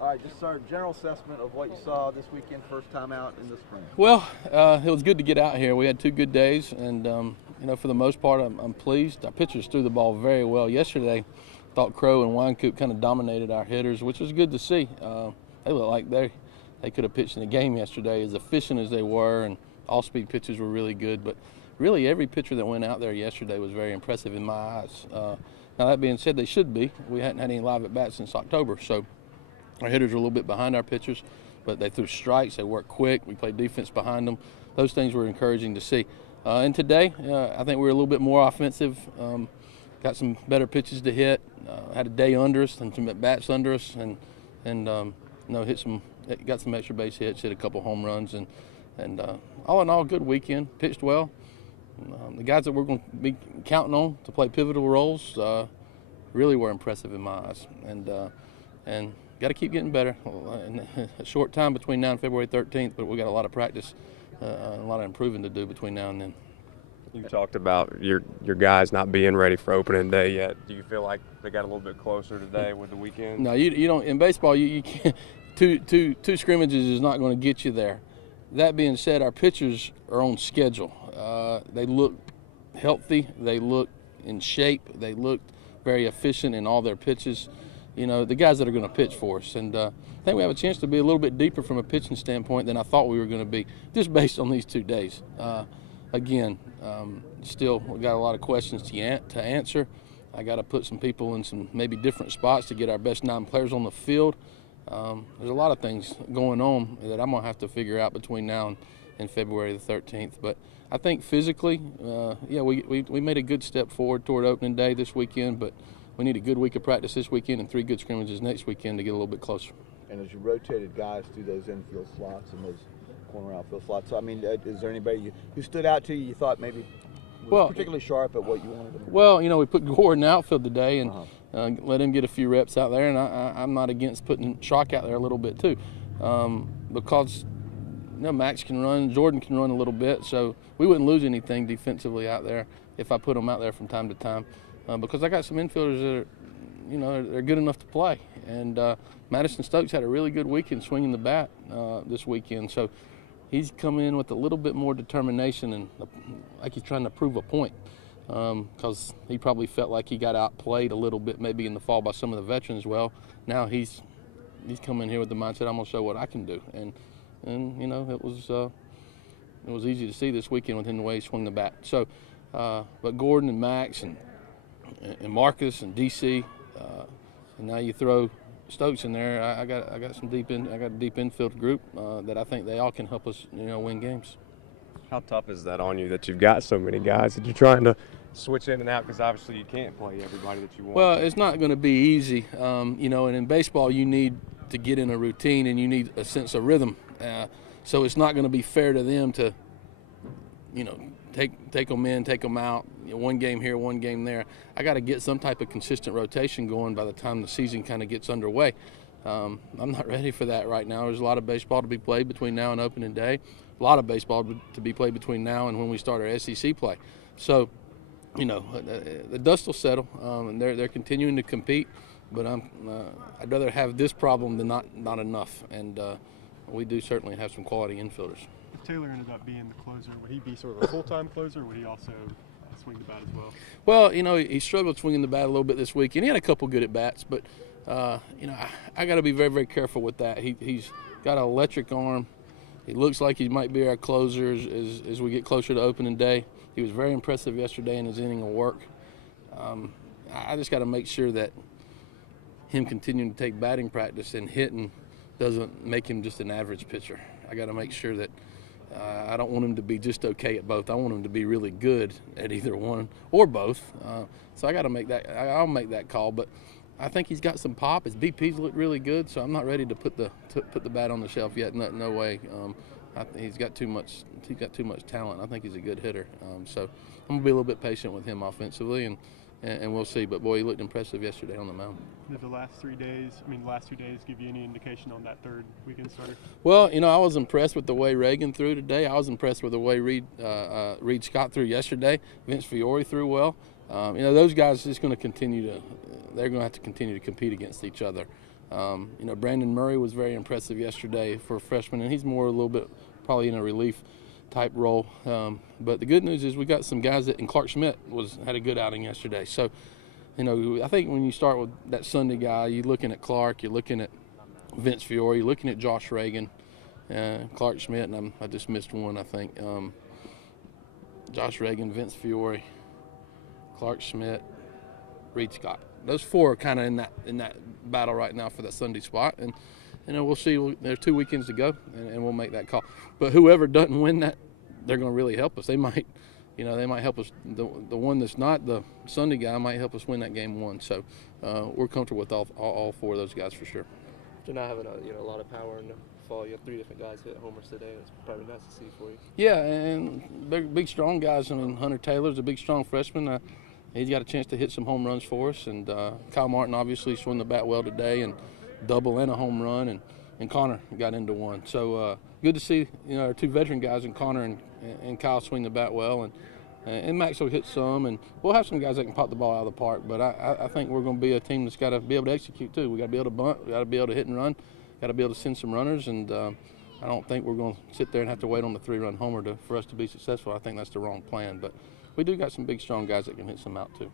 All right, just our general assessment of what you saw this weekend, first time out in the spring. Well, it was good to get out here. We had 2 good days, and for the most part, I'm pleased. Our pitchers threw the ball very well yesterday. Thought Crow and Winecoop kind of dominated our hitters, which was good to see. They looked like they could have pitched in the game yesterday, as efficient as they were, and all-speed pitchers were really good. But really, every pitcher that went out there yesterday was very impressive in my eyes. Now, that being said, they should be. We hadn't had any live at-bats since October, so our hitters were a little bit behind our pitchers, but they threw strikes, they worked quick, we played defense behind them. Those things were encouraging to see. And today, I think we were a little bit more offensive, got some better pitches to hit, had a day under us and some at-bats under us, and got some extra base hits, hit a couple home runs, and all in all, good weekend, pitched well. The guys that we're going to be counting on to play pivotal roles really were impressive in my eyes, and got to keep getting better. In a short time between now and February 13th, but we got a lot of practice, a lot of improving to do between now and then. You talked about your guys not being ready for opening day yet. Do you feel like they got a little bit closer today with the weekend? No, you don't. In baseball, you can't. Two scrimmages is not going to get you there. That being said, our pitchers are on schedule. They look healthy. They look in shape. They look very efficient in all their pitches. The guys that are going to pitch for us. And I think we have a chance to be a little bit deeper from a pitching standpoint than I thought we were going to be, just based on these 2 days. Still, we got a lot of questions to answer. I got to put some people in some maybe different spots to get our best 9 players on the field. There's a lot of things going on that I'm going to have to figure out between now and February the 13th. But I think physically, we made a good step forward toward opening day this weekend, but we need a good week of practice this weekend and 3 good scrimmages next weekend to get a little bit closer. And as you rotated guys through those infield slots and those corner outfield slots, I mean, is there anybody who stood out to you thought maybe was particularly sharp at what you wanted to do? Well, we put Gordon outfield today and let him get a few reps out there, and I'm not against putting Shock out there a little bit too, because Max can run, Jordan can run a little bit, so we wouldn't lose anything defensively out there if I put them out there from time to time. Because I got some infielders that they're good enough to play. And Madison Stokes had a really good weekend swinging the bat this weekend. So he's come in with a little bit more determination and like he's trying to prove a point. Because he probably felt like he got outplayed a little bit maybe in the fall by some of the veterans. Well, now he's come in here with the mindset, I'm going to show what I can do. And it was easy to see this weekend with him the way he swung the bat. So, but Gordon and Max and Marcus and DC, and now you throw Stokes in there. I got a deep infield group that I think they all can help us, win games. How tough is that on you that you've got so many guys that you're trying to switch in and out, because obviously you can't play everybody that you want? Well, it's not going to be easy, and in baseball you need to get in a routine and you need a sense of rhythm. So it's not going to be fair to them to, take them in, take them out, one game here, one game there. I got to get some type of consistent rotation going by the time the season kind of gets underway. I'm not ready for that right now. There's a lot of baseball to be played between now and opening day, a lot of baseball to be played between now and when we start our SEC play. So, the dust will settle, and they're continuing to compete, but I'd rather have this problem than not enough, and we do certainly have some quality infielders. If Taylor ended up being the closer, would he be sort of a full-time closer, or would he also swing the bat as well? Well, he struggled swinging the bat a little bit this week, and he had a couple good at-bats, but, I got to be very, very careful with that. He's got an electric arm. He looks like he might be our closer as we get closer to opening day. He was very impressive yesterday in his inning of work. I just got to make sure that him continuing to take batting practice and hitting doesn't make him just an average pitcher. I got to make sure that I don't want him to be just okay at both. I want him to be really good at either one or both. So I got to make that. I'll make that call. But I think he's got some pop. His BP's look really good. So I'm not ready to put the bat on the shelf yet. No way. He's got too much. He's got too much talent. I think he's a good hitter. So I'm gonna be a little bit patient with him offensively, and we'll see. But boy, he looked impressive yesterday on the mound. Did the last 2 days give you any indication on that third weekend starter? Well, I was impressed with the way Reagan threw today. I was impressed with the way Reed Scott threw yesterday. Vince Fiore threw well. Those guys are just going to continue to. They're going to have to continue to compete against each other. You know, Brandon Murray was very impressive yesterday for a freshman, and he's more a little bit probably in a relief type role. But the good news is we got some guys and Clark Schmidt had a good outing yesterday. So, you know, I think when you start with that Sunday guy, you're looking at Clark, you're looking at Vince Fiore, you're looking at Josh Reagan, Clark Schmidt, and I just missed one, I think. Josh Reagan, Vince Fiore, Clark Schmidt, Reed Scott. Those four are kind of in that battle right now for that Sunday spot, and you know, we'll see. There's 2 weekends to go, and we'll make that call. But whoever doesn't win that, they're going to really help us. They might, you know, they might help us. The one that's not the Sunday guy might help us win that game 1. So we're comfortable with all 4 of those guys for sure. After not having a lot of power in the fall, you have 3 different guys hit homers today. It's probably nice to see for you. Yeah, and big strong guys. I mean, Hunter Taylor's a big strong freshman. He's got a chance to hit some home runs for us, and Kyle Martin obviously swung the bat well today and double and a home run, and Connor got into one. So good to see, you know, our 2 veteran guys, and Connor and Kyle swing the bat well, and Max will hit some, and we'll have some guys that can pop the ball out of the park. But I think we're going to be a team that's got to be able to execute too. We got to be able to bunt, we got to be able to hit and run, got to be able to send some runners, and I don't think we're going to sit there and have to wait on the 3-run homer for us to be successful. I think that's the wrong plan, but we do got some big strong guys that can hit some out too.